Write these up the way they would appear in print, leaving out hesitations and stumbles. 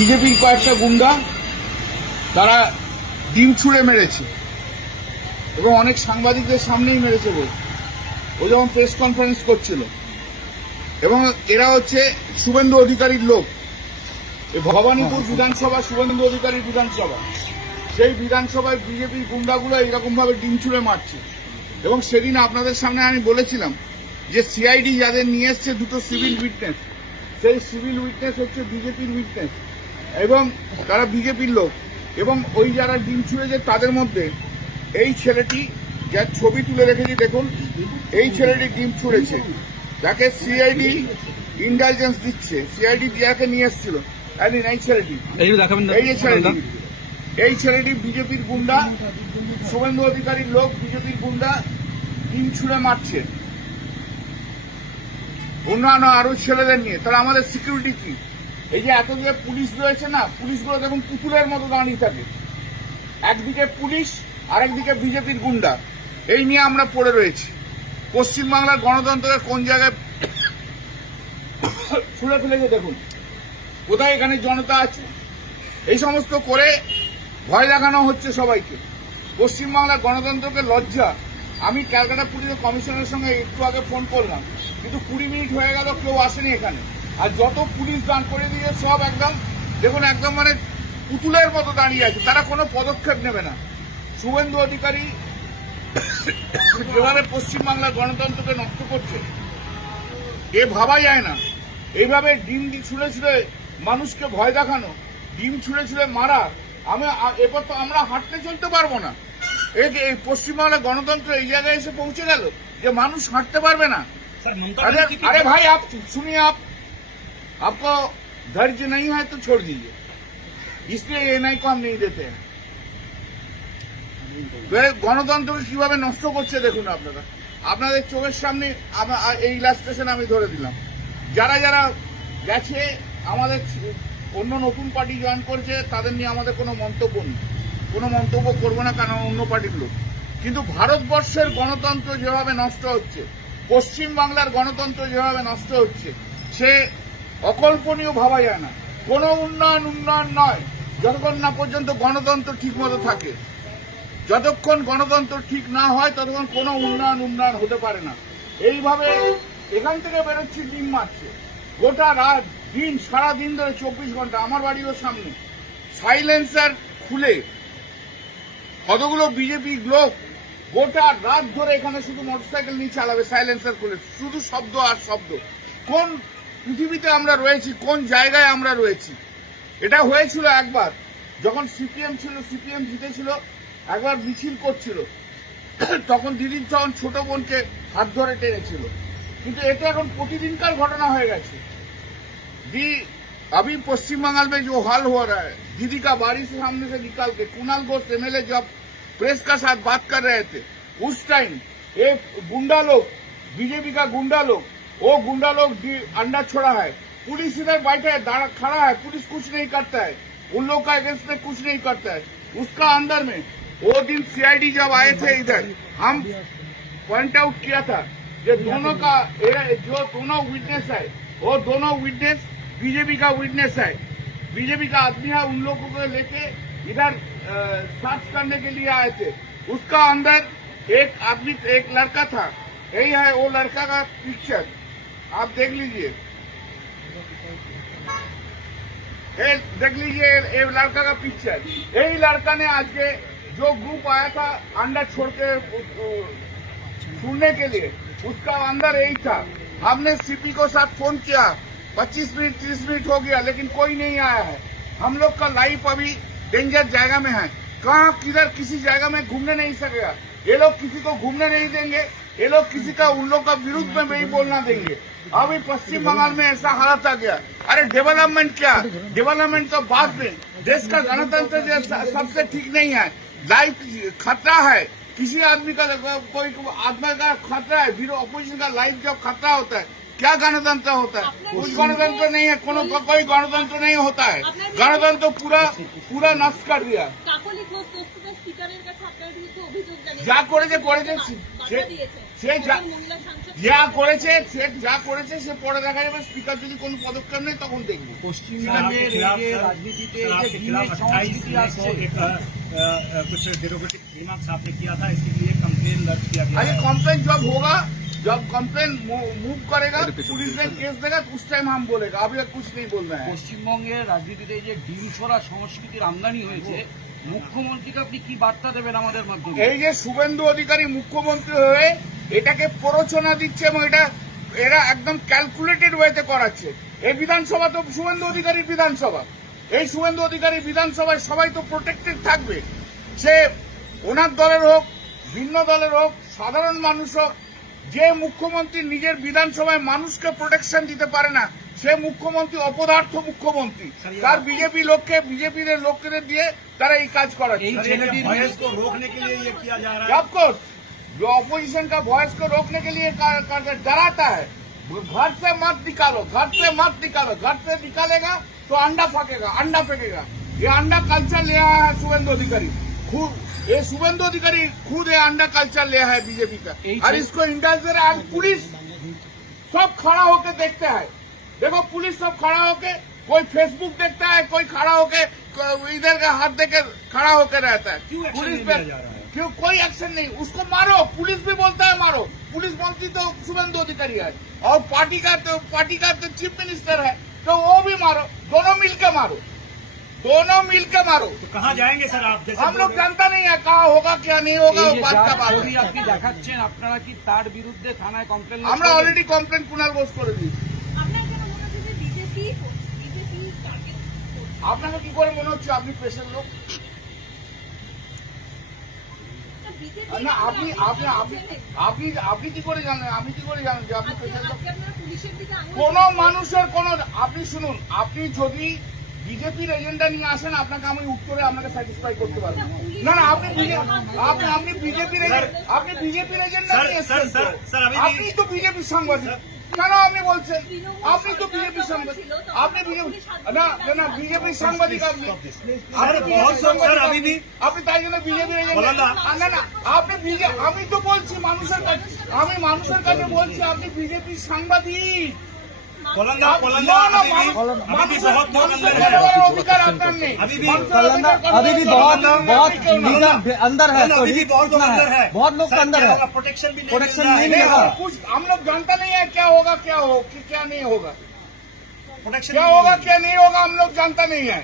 বিজেপির কয়েকটা গুন্ডা তারা ডিম ছুঁড়ে মেরেছে এবং অনেক সাংবাদিকদের সামনেই মেরেছে বলে ও যখন প্রেস কনফারেন্স করছিল। এবং এরা হচ্ছে শুভেন্দু অধিকারীর লোক। ভবানীপুর বিধানসভা শুভেন্দু অধিকারীর বিধানসভা, সেই বিধানসভায় বিজেপির গুন্ডাগুলো এইরকম ভাবে ডিম ছুঁড়ে মারছে। এবং সেদিন আপনাদের সামনে আমি বলেছিলাম যে সিআইডি যাদের নিয়ে এসছে দুটো সিভিল উইটনেস, সেই সিভিল উইটনেস হচ্ছে বিজেপির উইটনেস এবং তারা বিজেপির লোক। এবং ওই যারা ডিম ছুঁড়েছে তাদের মধ্যে এই ছেলেটি, যার ছবি তুলে রেখেছি দেখুন, এই ছেলেটি ডিম ছুঁড়েছে, যাকে সিআইডি ইন্টেলিজেন্স দিচ্ছে, সিআইডি যাকে নিয়ে এসেছিল এই ছেলেটি, এই ছেলেটি বিজেপির গুন্ডা, শুভেন্দু অধিকারীর লোক, বিজেপির গুন্ডা ডিম ছুঁড়ে মারছে অন্যান্য আরো ছেলেদের নিয়ে। তারা আমাদের সিকিউরিটি কি? এই যে এত যে পুলিশ রয়েছে না, পুলিশগুলো দেখুন পুতুলের মতো দাঁড়িয়ে থাকে, একদিকে পুলিশ আর একদিকে বিজেপির গুন্ডা। এই নিয়ে আমরা পড়ে রয়েছি। পশ্চিমবাংলার গণতন্ত্রকে কোন জায়গায় ছুঁড়ে ফেলেছে দেখুন, কোথায় এখানে জনতা আছে। এই সমস্ত করে ভয় দেখানো হচ্ছে সবাইকে। পশ্চিমবাংলার গণতন্ত্রকে লজ্জা। আমি ক্যালকাটা পুলিশ কমিশনের সঙ্গে একটু আগে ফোন করলাম, কিন্তু 20 মিনিট হয়ে গেল, কেউ আসেনি এখানে। আর যত পুলিশ দান করে দিয়ে সব একদম দেখুন, একদম মানে পুতুলের মতো দাঁড়িয়ে আছে, তারা কোনো পদক্ষেপ নেবে না। শুভেন্দু অধিকারী যেভাবে পশ্চিমবাংলার গণতন্ত্রকে নষ্ট করছে এ ভাবা যায় না। এইভাবে ডিম ছুঁড়ে ছুঁড়ে মানুষকে ভয় দেখানো, ডিম ছুঁড়ে ছুঁড়ে মারা, এরপর তো আমরা হাঁটতে চলতে পারবো না। এই পশ্চিমবাংলার গণতন্ত্র এই জায়গায় এসে পৌঁছে গেল যে মানুষ হাঁটতে পারবে না। अरे भाई आप सुनिए, आपको धैर्य नहीं है तो छोड़ दीजिए, इसलिए एनआई को हम नहीं देते हैं। গণতন্ত্রকে কিভাবে নষ্ট করছে দেখুন আপনারা, আপনাদের চোখের সামনে। এই ইলাস্ট্রেশন আমি ধরে দিলাম। যারা যারা গেছে, আমাদের অন্য নতুন পার্টি জয়েন করেছে, তাদের নিয়ে আমাদের কোনো মন্তব্য নেই, কোনো মন্তব্য করবো না, কারণ অন্য পার্টির লোক। কিন্তু ভারতবর্ষের গণতন্ত্র যেভাবে নষ্ট হচ্ছে, পশ্চিমবাংলার গণতন্ত্র যেভাবে নষ্ট হচ্ছে, সে অকল্পনীয় ভাবা যায় না। কোনো উন্নয়ন নয় যতক্ষণ না পর্যন্ত গণতন্ত্র ঠিক মতো থাকে। যতক্ষণ গণতন্ত্র ঠিক না হয় ততক্ষণ কোনো উন্নয়ন হতে পারে না। এইভাবে এখান থেকে বেরোচ্ছে, ডিম মারছে গোটা রাত দিন, সারা দিন ধরে 24 ঘন্টা। আমার বাড়িও সামনে সাইলেন্সার খুলে কতগুলো বিজেপি লোক গোটা রাত ধরে এখানে শুধু মোটরসাইকেল নিয়ে চালাবে, সাইলেন্সার খুলে, শুধু শব্দ আর শব্দ। কোন পৃথিবীতে আমরা রয়েছি, কোন জায়গায় আমরা রয়েছি? এটা হয়েছিল একবার যখন সিপিএম ছিল, সিপিএম জিতেছিল, একবার মিছিল করছিল, তখন দিদির যখন ছোট বোনকে হাত ধরে টেনেছিল। কিন্তু এটা এখন প্রতিদিনকার ঘটনা হয়ে গেছে। अभी पश्चिम बंगाल में जो हाल हो रहा है, दीदी का बाड़ी से सामने से निकाल के कुणाल घोष एमएलए जब प्रेस का साथ बात कर रहे थे, उस टाइम एक गुंडा लोग, बीजेपी का गुंडा लोग, वो गुंडा लोग अंडा छोड़ा है। पुलिस इधर बैठा है, खड़ा है, पुलिस कुछ नहीं करता है, उन लोग का अगेंस्ट में कुछ नहीं करता है। उसका अंदर में वो दिन सीआईडी जब आए थे इधर, हम पॉइंट आउट किया था कि दोनों का जो दोनों विटनेस है, वो दोनों विटनेस बीजेपी का विटनेस है, बीजेपी का आदमी है। उन लोगों को लेके इधर सर्च करने के लिए आए थे। उसका अंदर एक आदमी, एक लड़का था, यही है वो लड़का का पिक्चर, आप देख लीजिए, देख लीजिए ये लड़का का पिक्चर। यही लड़का ने आज के जो ग्रुप आया था अंडा छोड़ के छूने के लिए, उसका अंदर यही था। हमने सीपी को साथ फोन किया, 25 मिनट 30 मिनट हो गया, लेकिन कोई नहीं आया है। हम लोग का लाइफ अभी डेंजर जगह में है, कहाँ किधर किसी जगह में घूमने नहीं सकेगा। ये लोग किसी को घूमने नहीं देंगे, ये लोग किसी का उन लोग का विरुद्ध में नहीं बोलना देंगे। अभी पश्चिम बंगाल में ऐसा हालत आ गया। अरे डेवलपमेंट क्या, डेवलपमेंट तो बाद में, देश का गणतंत्र सबसे ठीक नहीं है, लाइफ खतरा है। किसी आदमी का, कोई आदमी का खतरा है, फिर ऑपोजिशन का लाइफ जब खतरा होता है, क्या गणतंत्र होता है? कुछ गणतंत्र नहीं है, कोई गणतंत्र नहीं होता है। गणतंत्र पूरा नष्ट कर दिया। যা করেছে যা করেছে সে পরে দেখা যাবে। স্পিকার যদি কোনো পদক্ষেপ নেয় তখন দেখবো। পশ্চিমবঙ্গের এই যে রাজনীতিতে এই যে ডিমের সংস্কৃতি আসছে, कुछ डेरोगेटिव रिमार्क्स आपने किया था, इसके लिए कंप्लेन दर्ज किया गया अरे है। कंप्लेन जब कंप्लेन मूव करेगा, पुलिस ने केस देगा, उस टाइम हम बोलेगा। अभी तक कुछ नहीं बोल रहे हैं। পশ্চিমবঙ্গের রাজনীতিতে এই যে ডিম ছড়া সংস্কৃতির আমদানি হয়েছে, মুখ্যমন্ত্রীকে আপনি কি বার্তা দেবেন আমাদের মাধ্যমে? এই যে শুভেন্দু অধিকারী মুখ্যমন্ত্রী হয়ে এটাকে প্ররোচনা দিচ্ছে এবং এরা একদম ক্যালকুলেটেড ওয়েতে করাচ্ছে। এই বিধানসভা তো শুভেন্দু অধিকারীর বিধানসভা। এই শুভেন্দু অধিকারী বিধানসভায় সবাই তো প্রোটেক্টেড থাকবে। সে ওনার দলের হোক, ভিন্ন দলের হোক, সাধারণ মানুষ হোক, যে মুখ্যমন্ত্রী নিজের বিধানসভায় মানুষকে প্রোটেকশন দিতে পারে না, সে মুখ্যমন্ত্রী অপদার্থ মুখ্যমন্ত্রী। তার বিজেপির লোকদের দিয়ে তারা এই কাজ করাচ্ছে। এই सर, ये ছেলেটির वॉयस को रोकने के लिए ये किया जा रहा है। ऑफकोर्स जो ऑपोजिशन का वॉइस को रोकने के लिए डराता है, घर से मत निकालो, घर से निकालेगा तो अंडा फेंकेगा। ये अंडा कल्चर ले आया है शुभेंदु अधिकारी खुद ये अंडा कल्चर ले आया है बीजेपी का, और इसको इंडल्ज दे रहा है। पुलिस सब खड़ा होके देखते हैं। देखो पुलिस सब खड़ा होके, कोई फेसबुक देखता है, कोई खड़ा होके इधर का हाथ देके खड़ा होके रहता है। क्यों एक्शन पुलिस नहीं पे लिया जा रहा है? क्यों कोई एक्शन नहीं? उसको मारो। पुलिस भी बोलता है मारो। पुलिस मंत्री तो शुभेंदु अधिकारी है, और पार्टी का तो चीफ मिनिस्टर है, तो वो भी मारो। दोनों मिलके मारो। तो कहाँ जाएंगे सर आप? जैसे हम लोग जानता नहीं है कहाँ होगा क्या नहीं होगा, এই वो যে बात का যার बात ছবি है। আপনি দেখাচ্ছেন, আপনারা কি তার বিরুদ্ধে থানায় কমপ্লেন? আমরা অলরেডি কমপ্লেন কুণাল ঘোষ করে দিয়েছি। আপনার কেন মনে হচ্ছে যে বিজেপি টার্গেট করছে? আপনাকে কি করে মনে হচ্ছে আপনি পেশেন্ট লোক? না আপনি কি করে জানেন? আমি কি করে জানেন যে আপনি পেশেন্ট লোক? পুলিশের দিকে আঙুল কোন মানুষের আপনি শুনুন, আপনি যদি বিজেপির এজেন্ডা নিয়ে আসেন, আপনাকে আমি উত্তরে আপনাকে স্যাটিসফাই করতে পারবো না। আপনি বিজেপির এজেন্ডা স্যার, নিয়ে স্যার, এসেছেন। স্যার, স্যার, আপনি তো বিজেপির সাংবাদিক, কেন আপনি বলছেন? আপনি তো বিজেপির সাংবাদিক, আপনি বিজেপির সাংবাদিক। আপনি আপনি তাই জন্য বিজেপির এজেন্ডা না আপনি আমি তো বলছি মানুষের কাছে, বলছি আপনি বিজেপির সাংবাদিক। कोलंदा अभी भी बहुत अंदर है। अधिकार আপনার নেই। अभी भी अभी भी बहुत अंदर है, तो अभी भी बहुत अंदर है। बहुत लोग सर, अंदर क्या है। होगा? प्रोटेक्शन भी प्रोटेक्शन नहीं नहीं मिल रहा है। मिलेगा। कुछ हम लोग जानता नहीं है क्या होगा क्या नहीं होगा, प्रोटेक्शन क्या भी होगा नहीं क्या नहीं होगा, हम लोग जानता नहीं है।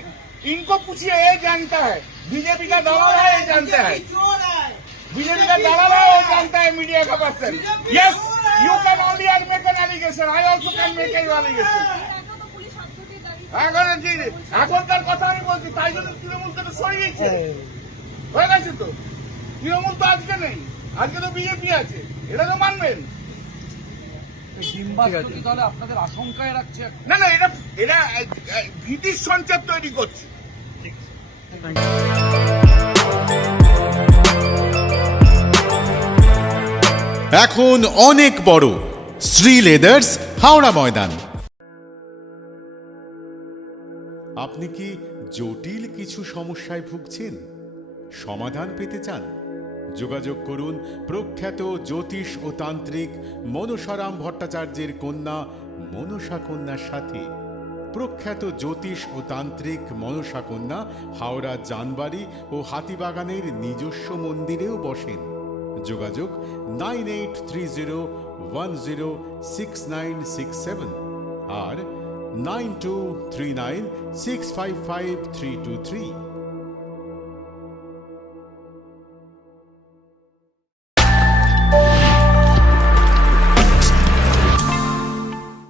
इनको पूछिए, ये जानता है। बीजेपी का दलाल है, ये जानता है। बीजेपी का दलाल है, वो जानता है। मीडिया का person, yes you can only make an allegation, I also can make an allegation. এখনো পুলিশ হাত ধরে দাঁড়িয়ে এখনকার কথা আমি বলছি, তাই জন্য তৃণমূলকে তো সরিয়েছে, হয়ে গেছে তো। তৃণমূল তো আজকে নেই, আজকে তো বিজেপি আছে, এটা তো মানবেন। ডিম্বাস্তু কি তাহলে আপনাদের আশঙ্কায় রাখছে? না এরা ভীতির সঞ্চার তৈরি করছে। এখন অনেক বড় শ্রী লেদার্স হাওড়া ময়দান। আপনি কি জটিল কিছু সমস্যায় ভুগছেন? সমাধান পেতে চান? যোগাযোগ করুন প্রখ্যাত জ্যোতিষ ও তান্ত্রিক মনসারাম ভট্টাচার্যের কন্যা মনসা কন্যার সাথে। প্রখ্যাত জ্যোতিষ ও তান্ত্রিক মনসা কন্যা হাওড়া জানবাড়ি ও হাতিবাগানের নিজস্ব মন্দিরেও বসেন। যোগাযোগ 9830106967 আর 9239655323।